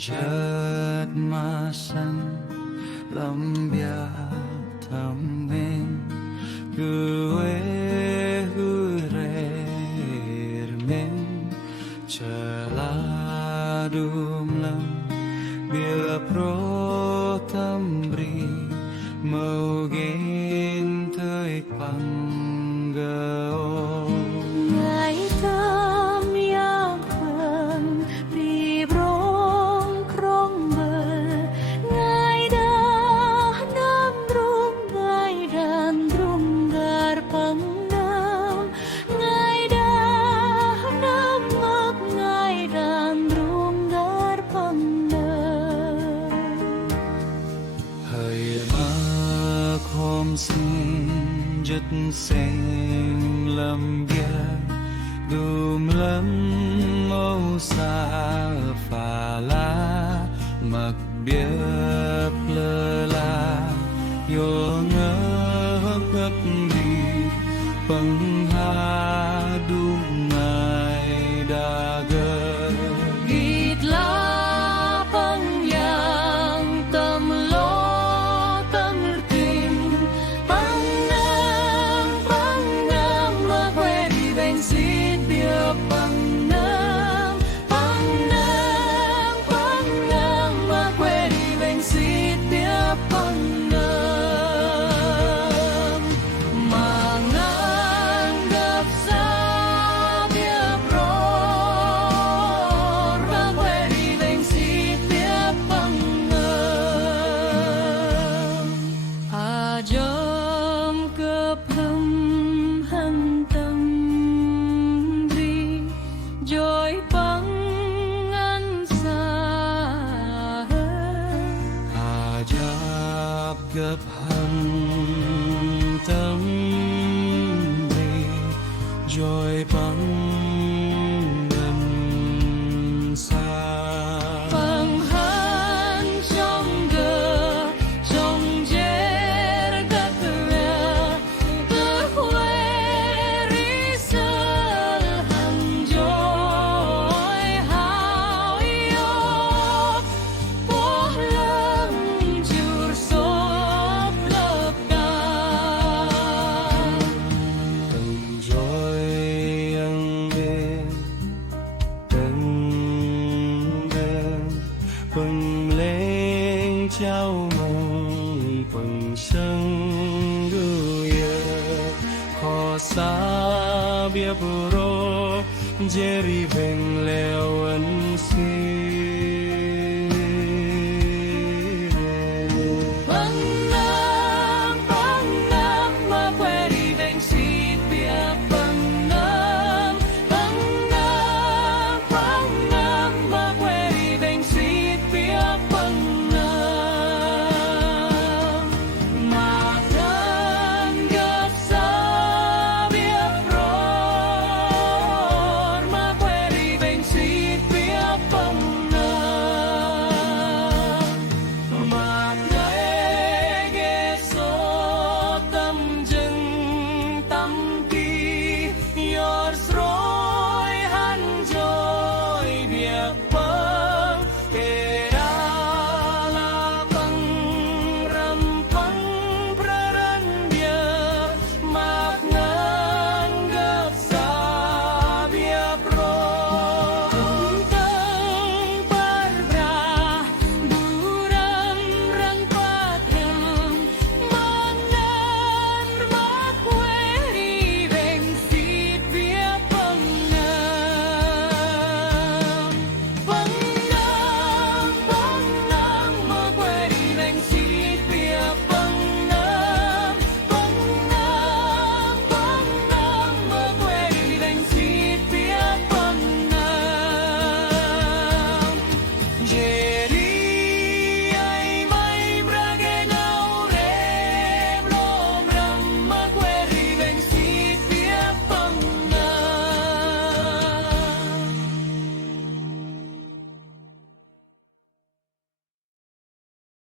chợt mà sân lâm bia thầm bên cứ quê hư rê men chờ la đùm lâm bia pro tâm bri màu ghen thời bằng gờ ngày thơm yang phần vì brong krong bờ ngày đã nam drum gar pang nam ngày đã nam ngọc ngày đàn drum gar pang nam hơi mơ khom sinh chất xanh lâm bia đùm lâm màu xa phà la mặc bia plơ la yo ngơ ngấp đi bằng ha đùm ngày đà gơ git la pang yang tâm lo tâm tim pang nam mà quê đi bên xít bia pang nam mà quê đi bên xít bia pang nam mà ngang gặp xa bia pro ra quê đi bên xít bia pang nam à jom ke phum han tâm ri joy pang an sa ajab gặp hân tâm đi rồi băng ngân xa pang han trong gơ trong jer gat ke khuê ri sel han joy hao yo po lăng chur sop lấp ca từng rồi ăn bên từng đêm phần lên trao mong phần sân đưa khó xa bia bro jerry bên lệ